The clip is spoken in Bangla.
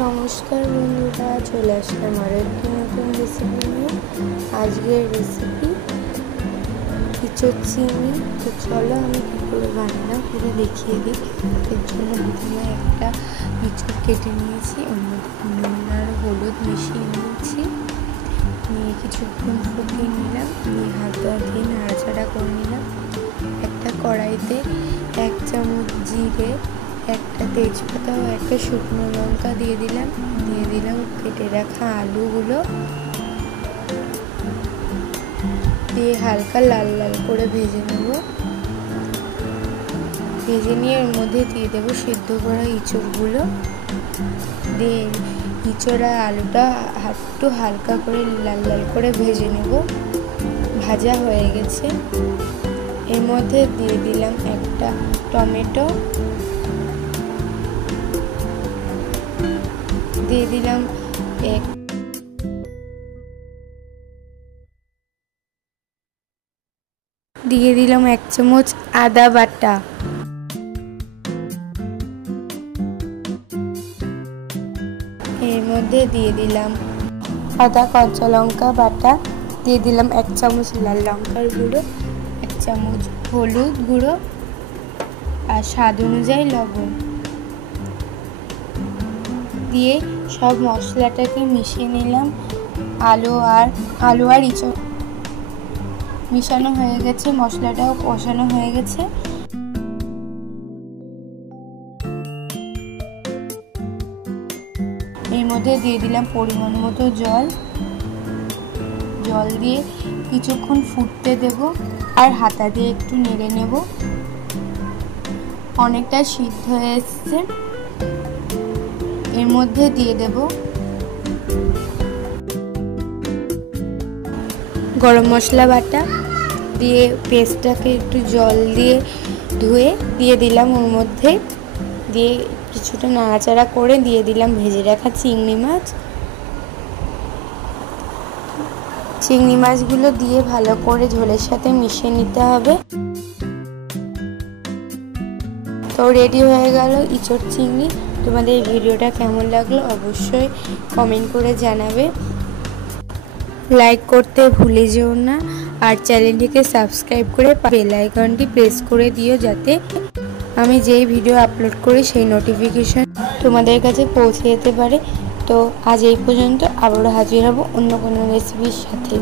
নমস্কার বন্ধুরা, চলে আসলাম আরও একটি নতুন রেসিপি নিয়ে। আজকের রেসিপি ইঁচড় চিংড়ি। তো চলো আমি কী করে বানালাম পুরো দেখিয়ে দিই। এর জন্য প্রথমে একটা ইঁচড় কেটে নিয়েছি, ওর মধ্যে নুন আর হলুদ মিশিয়ে নিয়েছি, নিয়ে কিছুক্ষণ ফুটিয়ে নিলাম, নিয়ে হাত দিয়ে নাড়াচাড়া করে নিলাম। একটা কড়াইতে 1 চামচ জিরে, একটা তেজপাতা ও একটা শুকনো লঙ্কা দিয়ে দিলাম কেটে রাখা আলুগুলো দিয়ে হালকা লাল লাল করে ভেজে নেব। ভেজে নিয়ে এর মধ্যে দিয়ে দেবো সিদ্ধ করা ইঁচড়গুলো, দিয়ে ইঁচড় আর আলুটা একটু হালকা করে লাল লাল করে ভেজে নেব। ভাজা হয়ে গেছে, এর মধ্যে দিয়ে দিলাম একটা টমেটো, দিয়ে দিলাম 1 চামচ আদা বাটা, এর মধ্যে দিয়ে দিলাম আদা কাঁচা লঙ্কা বাটা, দিয়ে দিলাম 1 চামচ লাল লঙ্কার গুঁড়ো, 1 চামচ হলুদ গুঁড়ো আর স্বাদ অনুযায়ী লবণ দিয়ে সব মশলাটাকে মিশিয়ে নিলাম। আলু আর ইঁচড় মিশানো হয়ে গেছে, মশলাটাও কষানো হয়ে গেছে। এর মধ্যে দিয়ে দিলাম পরিমাণ মতো জল দিয়ে কিছুক্ষণ ফুটতে দেব আর হাতা দিয়ে একটু নেড়ে নেব। অনেকটা সিদ্ধ হয়ে এসছে, এর মধ্যে দিয়ে দেব গরম মশলা বাটা, দিয়ে পেস্টটাকে একটু জল দিয়ে ধুয়ে দিয়ে দিলাম ওর মধ্যে, দিয়ে কিছুটা নাড়াচাড়া করে দিয়ে দিলাম ভেজে রাখা চিংড়ি মাছগুলো দিয়ে ভালো করে ঝোলের সাথে মিশিয়ে নিতে হবে। তো রেডি হয়ে গেল ইঁচড় চিংড়ি। তোমাদের এই ভিডিওটা কেমন লাগলো অবশ্যই কমেন্ট করে জানাবে, লাইক করতে ভুলে যেও না, আর চ্যানেলটিকে সাবস্ক্রাইব করে বেল আইকনটি প্রেস করে দিও, যাতে আমি যেই ভিডিও আপলোড করি সেই নোটিফিকেশন তোমাদের কাছে পৌঁছে যেতে পারে। তো আজ এই পর্যন্ত, আবারও হাজির হব অন্য কোনো রেসিপির সাথে।